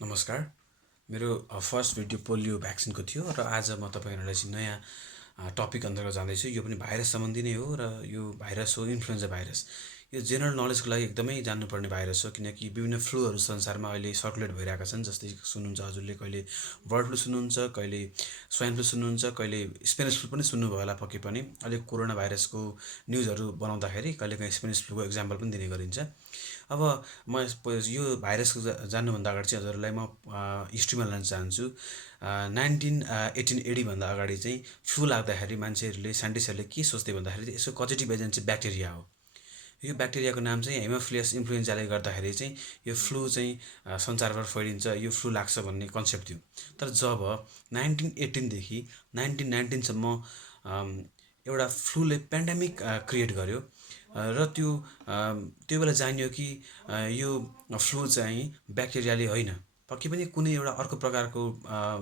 नमस्कार। मेरो first video polio भ्याक्सिनको थियो र आज म तपाईँहरूलाई चाहिँ नयाँ टपिक अन्तर्गत जाँदैछु। यो पनि भाइरस सम्बन्धी नै हो र यो भाइरस हो इन्फ्लुएन्जा भाइरस। यो जेनरल नलेजको लागि एकदमै जान्नुपर्ने भाइरस हो, किनकि विभिन्न फ्लूहरू संसारमा अहिले सर्कुलेट भइरहेका छन्। जस्तै सुन्नुहुन्छ हजुरले, कहिले बर्ड फ्लू सुन्नुहुन्छ, कहिले स्वाइन फ्लू सुन्नुहुन्छ, कहिले स्पेनिस फ्लू पनि सुन्नुभयो होला पक्कै पनि। अहिले कोरोना भाइरसको न्युजहरू बनाउँदाखेरि कहिलेकाहीँ स्पेनिस फ्लूको एक्जाम्पल पनि दिने गरिन्छ। अब म यो भाइरसको जान्नुभन्दा अगाडि चाहिँ हजुरलाई म हिस्ट्रीमा लान चाहन्छु। 1918 एडीभन्दा अगाडि चाहिँ फ्लू लाग्दाखेरि मान्छेहरूले, साइन्टिस्टहरूले के सोच्थे भन्दाखेरि यसको कजेटिभ एजेन्ट चाहिँ ब्याक्टेरिया हो। यो ब्याक्टेरियाको नाम चाहिँ हेमोफिलियस इन्फ्लुएन्जाले गर्दाखेरि चाहिँ यो फ्लू चाहिँ संसारभर फैलिन्छ, यो फ्लू लाग्छ भन्ने कन्सेप्ट थियो। तर जब 1918देखि 1919सम्म एउटा फ्लूले पेन्डेमिक क्रिएट गर्यो र त्यो बेला जानियो कि यो फ्लू चाहिँ ब्याक्टेरियाले होइन, पक्कै पनि कुनै एउटा अर्को प्रकारको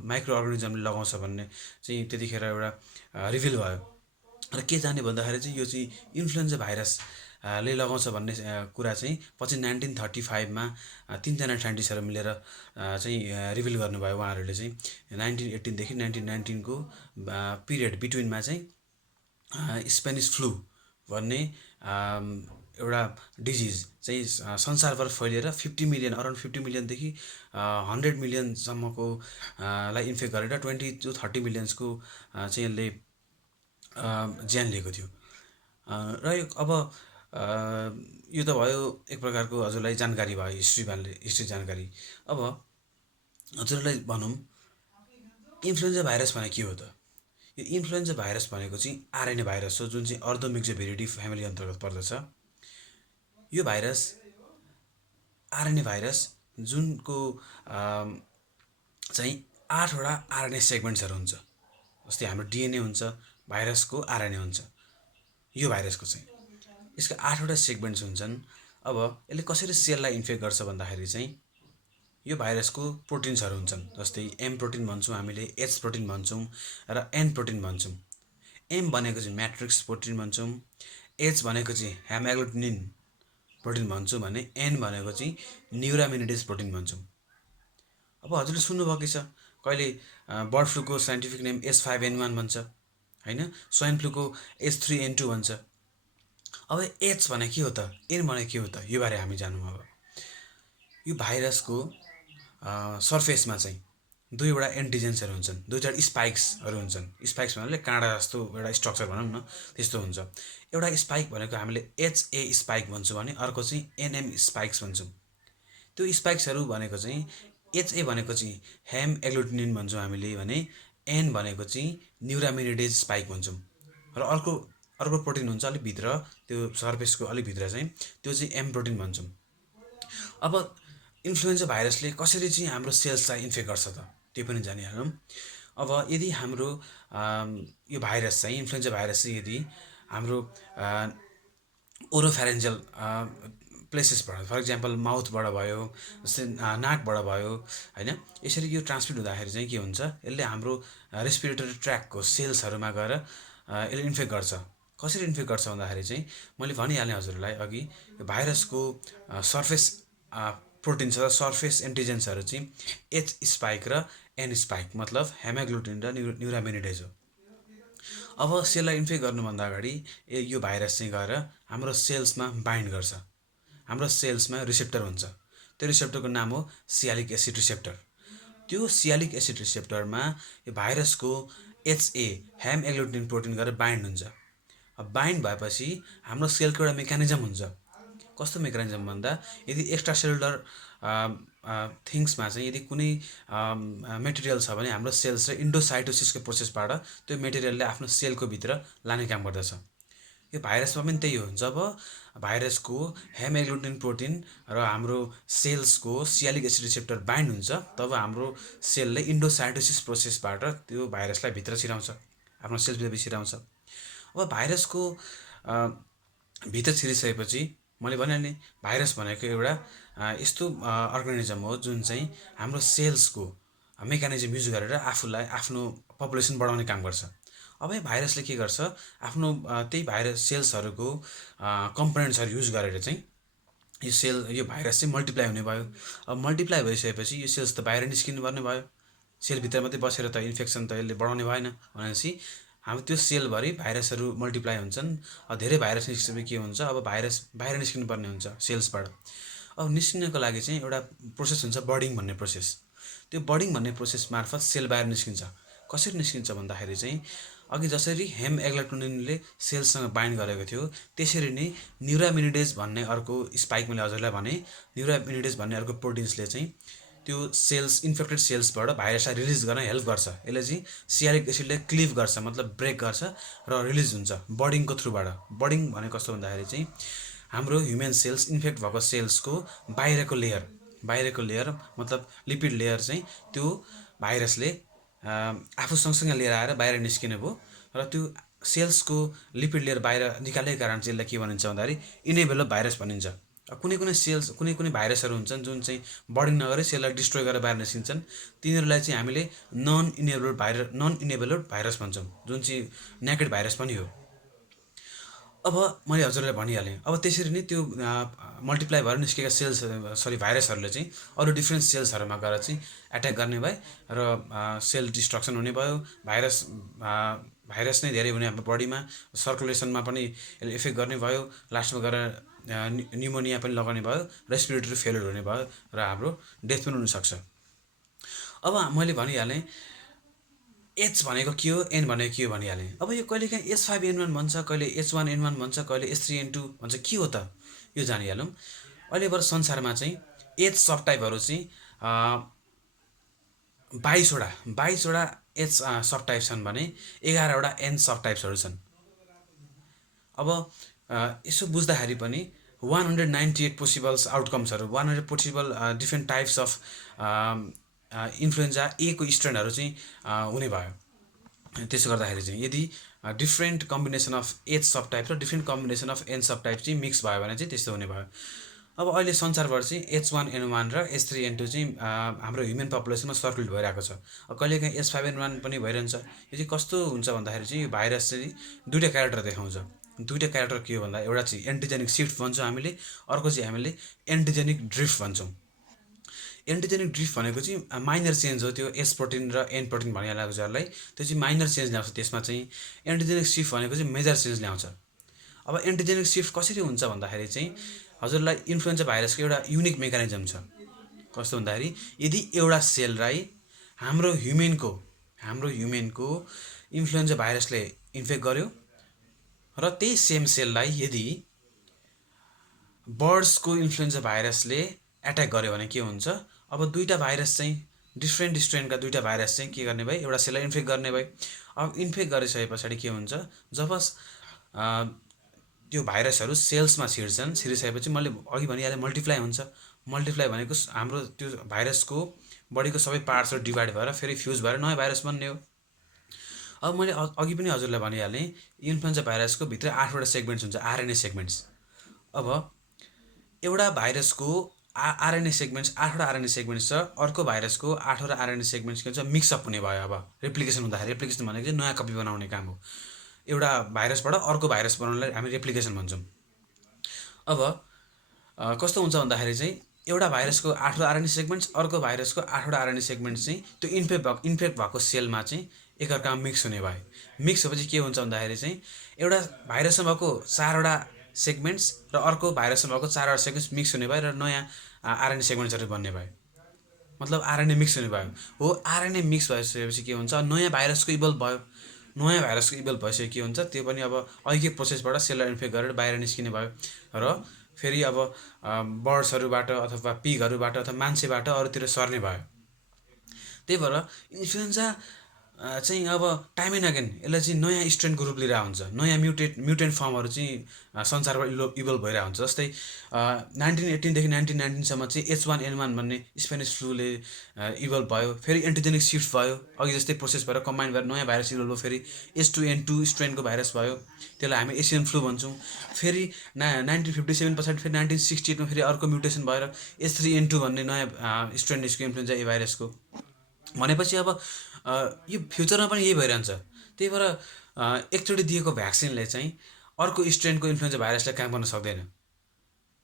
माइक्रो अर्गानिजमले लगाउँछ भन्ने चाहिँ त्यतिखेर एउटा रिभिल भयो। र के जान्यो भन्दाखेरि चाहिँ यो चाहिँ इन्फ्लुएन्जा भाइरस ले लगाउँछ भन्ने कुरा चाहिँ पछि 1935मा तीनजना साइन्टिस्टहरू मिलेर चाहिँ रिभिल गर्नुभयो। उहाँहरूले चाहिँ 1918देखि 1919को पिरियड बिट्विनमा चाहिँ स्पेनिस फ्लू भन्ने एउटा डिजिज चाहिँ संसारभर फैलिएर 50 मिलियन, अराउन्ड 50 मिलियनदेखि 100 मिलियनसम्मको लाई इन्फेक्ट गरेर 20 to 30 मिलियन्सको चाहिँ यसले ज्यान लिएको थियो। र अब यो त भयो एक प्रकारको हजुरलाई जानकारी भयो, हिस्ट्री जानकारी। अब हजुरलाई भनौँ इन्फ्लुएन्जा भाइरस भने के हो त? यो इन्फ्लुएन्जा भाइरस भनेको चाहिँ आरएनए भाइरस हो, जुन चाहिँ अर्धोमिक्जोभिरिडी फ्यामिली अन्तर्गत पर्दछ। यो भाइरस आरएनए भाइरस जुनको चाहिँ 8वटा आरएनए सेगमेन्ट्सहरू हुन्छ। जस्तै हाम्रो डिएनए हुन्छ, भाइरसको आरएनए हुन्छ। यो भाइरसको चाहिँ यसका 8वटा सेगमेन्ट्स हुन्छन्। अब यसले कसरी सेललाई इन्फेक्ट गर्छ भन्दाखेरि चाहिँ यो भाइरसको प्रोटिन्सहरू हुन्छन्। जस्तै एम प्रोटिन भन्छौँ हामीले, एच प्रोटिन भन्छौँ र एन प्रोटिन भन्छौँ। एम भनेको चाहिँ म्याट्रिक्स प्रोटिन भन्छौँ, एच भनेको चाहिँ हेमाग्लुटिनिन प्रोटिन भन्छौँ भने एन भनेको चाहिँ न्युरामिनिडेज प्रोटिन भन्छौँ। अब हजुरले सुन्नुभएकै छ, कहिले बर्ड फ्लूको साइन्टिफिक नेम H5N1 भन्छ होइन, स्वाइन फ्लूको H3N2 भन्छ। अब एच भने के हो त, एन भने के हो त, यो बारे हामी जानौँ। अब यो भाइरसको सर्फेसमा चाहिँ दुईवटा एन्टिजेन्सहरू हुन्छन्, दुईवटा स्पाइक्सहरू हुन्छन्। स्पाइक्स भन्नाले काँडा जस्तो एउटा स्ट्रक्चर भनौँ न, त्यस्तो हुन्छ। एउटा स्पाइक भनेको हामीले एचए स्पाइक भन्छौँ भने अर्को चाहिँ एनएम स्पाइक्स भन्छौँ। त्यो स्पाइक्सहरू भनेको चाहिँ एचए भनेको चाहिँ हेम एग्लुटिनिन भन्छौँ हामीले भने एन भनेको चाहिँ न्युरामिनिडेज स्पाइक भन्छौँ। र अर्को प्रोटिन हुन्छ अलिक भित्र, त्यो सर्फेसको अलिक भित्र चाहिँ, त्यो चाहिँ एम प्रोटिन भन्छौँ। अब इन्फ्लुएन्जा भाइरसले कसरी चाहिँ हाम्रो सेल्सलाई इन्फेक्ट गर्छ त, त्यो पनि जानिहालौँ। अब यदि हाम्रो यो भाइरस चाहिँ इन्फ्लुएन्जा भाइरस चाहिँ यदि हाम्रो ओरोफ्यारेन्जल प्लेसेसबाट, फर इक्जाम्पल माउथबाट भयो, जस्तै नाकबाट भयो होइन, यसरी यो ट्रान्समिट हुँदाखेरि चाहिँ के हुन्छ, यसले हाम्रो रेस्पिरेटरी ट्र्याकको सेल्सहरूमा गएर यसले इन्फेक्ट गर्छ। कसरी इन्फेक्ट गर्छ भन्दाखेरि चाहिँ मैले भनिहालेँ हजुरलाई अघि, भाइरसको सर्फेस प्रोटिन छ, सर्फेस एन्टिजेन्सहरू चाहिँ एच स्पाइक र एन स्पाइक, मतलब हेमाग्लुटिन र न्युरामिनिडेज हो। अब सेललाई इन्फेक्ट गर्नुभन्दा अगाडि यो भाइरस चाहिँ गएर हाम्रो सेल्समा बाइन्ड गर्छ। हाम्रो सेल्समा रिसेप्टर हुन्छ, त्यो रिसेप्टरको नाम हो सियालिक एसिड रिसेप्टर। त्यो सियालिक एसिड रिसेप्टरमा यो भाइरसको एचए हेम एग्लुटिनिन प्रोटिन गरेर बाइन्ड हुन्छ। अब बाइन्ड भएपछि हाम्रो सेलको एउटा मेकानिजम हुन्छ। कस्तो मेकानिजम भन्दा, यदि एक्स्ट्रा सेलुलर थिङ्समा चाहिँ यदि कुनै मेटेरियल छ भने हाम्रो सेल्स र इन्डोसाइटोसिसको प्रोसेसबाट त्यो मेटेरियलले आफ्नो सेलको भित्र लाने काम गर्दछ। यो भाइरसमा पनि त्यही हो। जब भाइरसको हेमएग्लुटिन प्रोटिन र हाम्रो सेल्सको सियालिक एसिड रिसेप्टर बाइन्ड हुन्छ, तब हाम्रो सेलले इन्डोसाइटोसिस प्रोसेसबाट त्यो भाइरसलाई भित्र छिराउँछ, आफ्नो सेल्सभित्र छिराउँछ। अब भाइरसको भित्र छिरिसकेपछि मैले भनिहालेँ, भाइरस भनेको एउटा यस्तो अर्गानिजम हो जुन चाहिँ हाम्रो सेल्सको मेकानिजम युज गरेर आफूलाई आफ्नो पपुलेसन बढाउने काम गर्छ। अब यो भाइरसले के गर्छ, आफ्नो त्यही भाइरस सेल्सहरूको कम्पोनेन्ट्सहरू युज गरेर चाहिँ यो भाइरस चाहिँ मल्टिप्लाई हुने भयो। अब मल्टिप्लाई भइसकेपछि यो सेल्स त बाहिर निस्किनु पर्ने भयो। सेलभित्र मात्रै बसेर त इन्फेक्सन त यसले बढाउने भएन भनेपछि हाम्रो त्यो सेलभरि भाइरसहरू मल्टिप्लाई हुन्छन्। धेरै भाइरस निस्केपछि के हुन्छ, अब भाइरस बाहिर निस्किनु पर्ने हुन्छ सेल्सबाट। अब निस्किनको लागि चाहिँ एउटा प्रोसेस हुन्छ बर्डिङ भन्ने प्रोसेस। त्यो बर्डिङ भन्ने प्रोसेस मार्फत सेल बाहिर निस्किन्छ। कसरी निस्किन्छ भन्दाखेरि चाहिँ अघि जसरी हेम एग्लाक्टोनिनले सेल्ससँग बाइन्ड गरेको थियो त्यसरी नै न्युरामिनिडेज भन्ने अर्को स्पाइक, मैले हजुरलाई भने न्युरामिनिडेज भन्ने अर्को प्रोटिन्सले चाहिँ त्यो सेल्स, इन्फेक्टेड सेल्सबाट भाइरसलाई रिलिज गर्न हेल्प गर्छ। यसले चाहिँ सियालिक एसिडले क्लिभ गर्छ, मतलब ब्रेक गर्छ र रिलिज हुन्छ बर्डिङको थ्रुबाट। बर्डिङ भने कस्तो भन्दाखेरि चाहिँ हाम्रो ह्युमन सेल्स, इन्फेक्ट भएको सेल्सको बाहिरको लेयर मतलब लिपिड लेयर चाहिँ त्यो भाइरसले आफू सँगसँगै लिएर आएर बाहिर निस्किने भयो र त्यो सेल्सको लिपिड लेयर बाहिर निकालेको कारण चाहिँ यसलाई के भनिन्छ भन्दाखेरि इनेबल भाइरस भनिन्छ। कुनै कुनै भाइरसहरू हुन्छन् जुन चाहिँ बर्डिङ नगरी सेललाई डिस्ट्रोय गरेर बाहिर निस्किन्छन्, तिनीहरूलाई चाहिँ हामीले नन इनेबल भाइरस भन्छौँ, जुन चाहिँ नेकेड भाइरस पनि हो। अब मैले हजुरलाई भनिहालेँ, अब त्यसरी नै त्यो मल्टिप्लाई भएर निस्केका भाइरसहरूले चाहिँ अरू डिफ्रेन्ट सेल्सहरूमा गएर चाहिँ एट्याक गर्ने भए र सेल डिस्ट्रक्सन हुने भयो। भाइरस नै धेरै हुने हाम्रो बडीमा, सर्कुलेसनमा पनि यसले इफेक्ट गर्ने भयो। लास्टमा गएर न्युमोनिया पनि लगाउने भयो, रेस्पिरेटरी फेलर हुने भयो र हाम्रो डेथ पनि हुनसक्छ। अब मैले भनिहालेँ एच भनेको के हो, एन भनेको के हो भनिहालेँ। अब यो कहिलेकाहीँ H5N1 भन्छ, कहिले H1N1 भन्छ, कहिले H3N2 भन्छ, के हो त यो जानिहालौँ। अहिलेबाट संसारमा चाहिँ एच सब टाइपहरू चाहिँ 22वटा एच सब टाइप छन् भने 11वटा एन सब टाइप्सहरू छन्। अब यसो बुझ्दाखेरि पनि 198 पोसिबल्स आउटकम्सहरू, 100 possible different types of influenza A को स्ट्रेनहरू चाहिँ हुने भयो। त्यसो गर्दाखेरि चाहिँ यदि different combination of H subtype र different combination of N subtype चाहिँ मिक्स भयो भने चाहिँ त्यस्तो हुने भयो। अब अहिले संसारभर चाहिँ H1N1 र H3N2 चाहिँ हाम्रो ह्युमन पपुलेसनमा सर्कुलेट भइरहेको छ। कहिलेकाहीँ H5N1 पनि भइरहन्छ। यो चाहिँ कस्तो हुन्छ भन्दाखेरि चाहिँ यो भाइरस चाहिँ दुईवटा क्यारेक्टर देखाउँछ। दुईवटा क्यारेक्टर के हो भन्दा एउटा चाहिँ एन्टिजेनिक सिफ्ट भन्छौँ हामीले, अर्को चाहिँ हामीले एन्टिजेनिक ड्रिफ्ट भन्छौँ। एन्टिजेनिक ड्रिफ्ट भनेको चाहिँ माइनर चेन्ज हो, त्यो एस प्रोटिन र एन प्रोटिन भनिहालेको जसलाई, त्यो चाहिँ माइनर चेन्ज ल्याउँछ। त्यसमा चाहिँ एन्टिजेनिक सिफ्ट भनेको चाहिँ मेजर चेन्ज ल्याउँछ। अब एन्टिजेनिक सिफ्ट कसरी हुन्छ भन्दाखेरि चाहिँ हजुरलाई इन्फ्लुएन्जा भाइरसको एउटा युनिक मेकानिजम छ। कस्तो भन्दाखेरि यदि एउटा सेललाई हाम्रो ह्युमेनको इन्फ्लुएन्जा भाइरसले इन्फेक्ट गर्यो र त्यही सेम सेललाई यदि बर्ड्सको इन्फ्लुएन्जा भाइरसले एट्याक गर्यो भने के हुन्छ, अब दुईवटा भाइरस चाहिँ डिफ्रेन्ट स्ट्रेनका दुईवटा भाइरस चाहिँ के गर्ने भए, एउटा सेललाई इन्फेक्ट गर्ने भए। अब इन्फेक्ट गरिसके पछाडि के हुन्छ, जब त्यो भाइरसहरू सेल्समा छिरिसकेपछि मैले अघि भनिहालेँ मल्टिप्लाई हुन्छ। मल्टिप्लाई भनेको हाम्रो त्यो भाइरसको बडीको सबै पार्ट्सहरू डिभाइड भएर फेरि फ्युज भएर नयाँ भाइरस बन्ने हो। अब मैले अघि पनि हजुरलाई भनिहालेँ इन्फ्लुएन्जा भाइरसको भित्र 8वटा सेगमेन्ट्स हुन्छ, आरएनए सेगमेन्ट्स। अब एउटा भाइरसको आरएनए सेगमेन्ट्स 8वटा आरएनए सेगमेन्ट्स छ, अर्को भाइरसको 8वटा आरएनए सेगमेन्ट्स के हुन्छ मिक्सअप हुने भयो। अब रेप्लिकेसन हुँदाखेरि, रेप्लिकेसन भनेको चाहिँ नयाँ कपी बनाउने काम हो। एउटा भाइरसबाट अर्को भाइरस बनाउनलाई हामी रेप्लिकेसन भन्छौँ। अब कस्तो हुन्छ भन्दाखेरि चाहिँ एउटा भाइरसको 8वटा आरएनए सेगमेन्ट्स, अर्को भाइरसको 8वटा आरएनए सेगमेन्ट्स चाहिँ त्यो इन्फेक्ट भएको सेलमा चाहिँ एकअर्कामा मिक्स हुने भयो। मिक्स भएपछि के हुन्छ भन्दाखेरि चाहिँ एउटा भाइरसमा भएको 4वटा सेगमेन्ट्स र अर्को भाइरसमा भएको 4वटा सेगमेन्ट्स मिक्स हुने भयो र नयाँ आरएनए सेगमेन्ट्सहरू बन्ने भयो, मतलब आरएनए मिक्स हुने भयो हो। आरएनए मिक्स भइसकेपछि के हुन्छ, नयाँ भाइरसको इभल्भ भयो। नयाँ भाइरसको इभल्भ भइसकेपछि के हुन्छ, त्यो पनि अब अघिकै प्रोसेसबाट सेललाई इन्फेक्ट गरेर बाहिर निस्किने भयो र फेरि अब बर्ड्सहरूबाट अथवा पिगहरूबाट अथवा मान्छेबाट अरूतिर सर्ने भयो। त्यही भएर इन्फ्लुएन्जा चाहिँ अब टाइम एन्ड अगेन यसलाई चाहिँ नयाँ स्ट्रेनको रूप लिएर हुन्छ। नयाँ म्युटेन्ट फर्महरू चाहिँ संसारबाट इभल्भ भइरहेको हुन्छ। जस्तै 1918 देखि 1919सम्म चाहिँ H1N1 भन्ने स्पेनिस फ्लूले इभल्भ भयो, फेरि एन्टिजेनिक सिफ्ट भयो, अघि जस्तै प्रोसेस भएर कम्बाइन भएर नयाँ भाइरस इभल्भ भयो, फेरि H2N2 स्ट्रेनको भाइरस भयो, त्यसलाई हामी एसियन फ्लू भन्छौँ। फेरि 1957 पछाडि फेरि 1968मा फेरि अर्को म्युटेसन भएर H3N2 भन्ने नयाँ स्ट्रेन निस्क्यो इन्फ्लुएन्जा ए भाइरसको। भनेपछि अब यो फ्युचरमा पनि यही भइरहन्छ। त्यही भएर एकचोटि दिएको भ्याक्सिनले चाहिँ अर्को स्ट्रेनको इन्फ्लुएन्जा भाइरसलाई काम गर्न सक्दैन।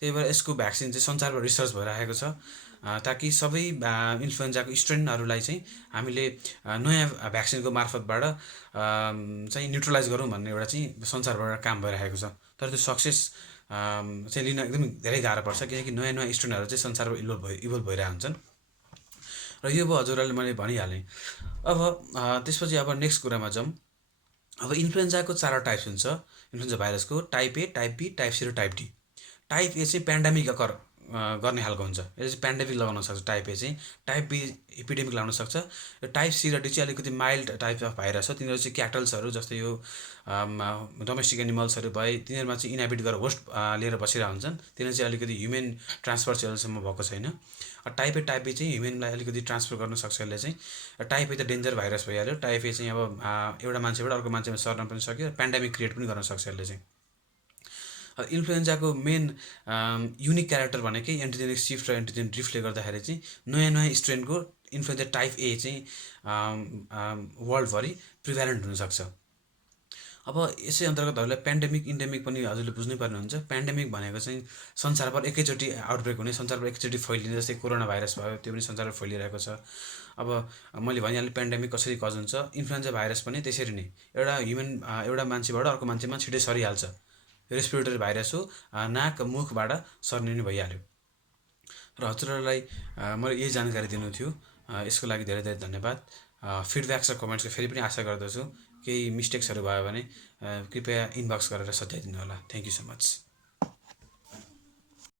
त्यही भएर यसको भ्याक्सिन चाहिँ संसारभर रिसर्च भइरहेको छ, ताकि सबै इन्फ्लुएन्जाको स्ट्रेनहरूलाई चाहिँ हामीले नयाँ भ्याक्सिनको मार्फतबाट चाहिँ न्युट्रलाइज गरौँ भन्ने एउटा चाहिँ संसारभर काम भइरहेको छ। तर त्यो सक्सेस चाहिँ लिन एकदम धेरै गाह्रो पर्छ, किनकि नयाँ नयाँ स्ट्रेनहरू चाहिँ संसारमा इभल्भ भइरहेको हुन्छन्। र यो अब हजुरहरूले मैले भनिहालेँ। अब त्यसपछि अब नेक्स्ट कुरामा जाउँ। अब इन्फ्लुएन्जाको 4 टाइप्स हुन्छ इन्फ्लुएन्जा भाइरसको, type A, type B, type C र टाइप डी। टाइप ए चाहिँ पेन्डेमिक गर्ने खालको हुन्छ, यसले चाहिँ पेन्डेमिक लगाउन सक्छ टाइप ए चाहिँ। टाइप बी एपिडेमिक लगाउन सक्छ। र टाइप सी र डी चाहिँ अलिकति माइल्ड टाइप अफ भाइरस हो। तिनीहरू चाहिँ क्याटल्सहरू जस्तै यो डोमेस्टिक एनिमल्सहरू भए, तिनीहरूमा चाहिँ इनहेबिट गरेर होस्ट लिएर बसिरहेको हुन्छन्। तिनीहरू चाहिँ अलिकति ह्युमेन ट्रान्सफर चाहिँ अहिलेसम्म भएको छैन। टाइप ए टाइप बी चाहिँ ह्युमेनलाई अलिकति ट्रान्सफर गर्न सक्छ यसले चाहिँ। टाइप ए त डेन्जर भाइरस भइहाल्यो। टाइप ए चाहिँ अब एउटा मान्छेबाट अर्को मान्छेमा सर्न पनि सक्यो, पेन्डेमिक क्रिएट पनि गर्न सक्छ यसले चाहिँ। इन्फ्लुएन्जाको मेन युनिक क्यारेक्टर भनेकै एन्टिजेनिक सिफ्ट र एन्टिजेन ड्रिफ्टले गर्दाखेरि चाहिँ नयाँ नयाँ स्ट्रेनको इन्फ्लुएन्जा टाइप ए चाहिँ वर्ल्डभरि प्रिभ्यालेन्ट हुनसक्छ। अब यसै अन्तर्गत हजुरलाई पेन्डेमिक इन्डेमिक पनि हजुरले बुझ्नुपर्ने हुन्छ। पेन्डेमिक भनेको चाहिँ संसारभर एकैचोटि आउटब्रेक हुने, संसारभर एकैचोटि फैलिने, जस्तै कोरोना भाइरस भयो, त्यो पनि संसारभर फैलिरहेको छ। अब मैले भनिहालेँ पेन्डेमिक कसरी कज हुन्छ। इन्फ्लुएन्जा भाइरस पनि त्यसरी नै एउटा मान्छेबाट अर्को मान्छेमा छिटै सरिहाल्छ। रेस्पिरेटरी भाइरस हो, नाक मुखबाट सर्ने नै भइहाल्यो। र हजुरहरूलाई मैले यही जानकारी दिनु थियो। यसको लागि धेरै धेरै धन्यवाद। फिडब्याक्स र कमेन्ट्सको फेरि पनि आशा गर्दछु। केही मिस्टेक्सहरू भयो भने कृपया इनबक्स गरेर सच्याइदिनु होला। Thank you so much.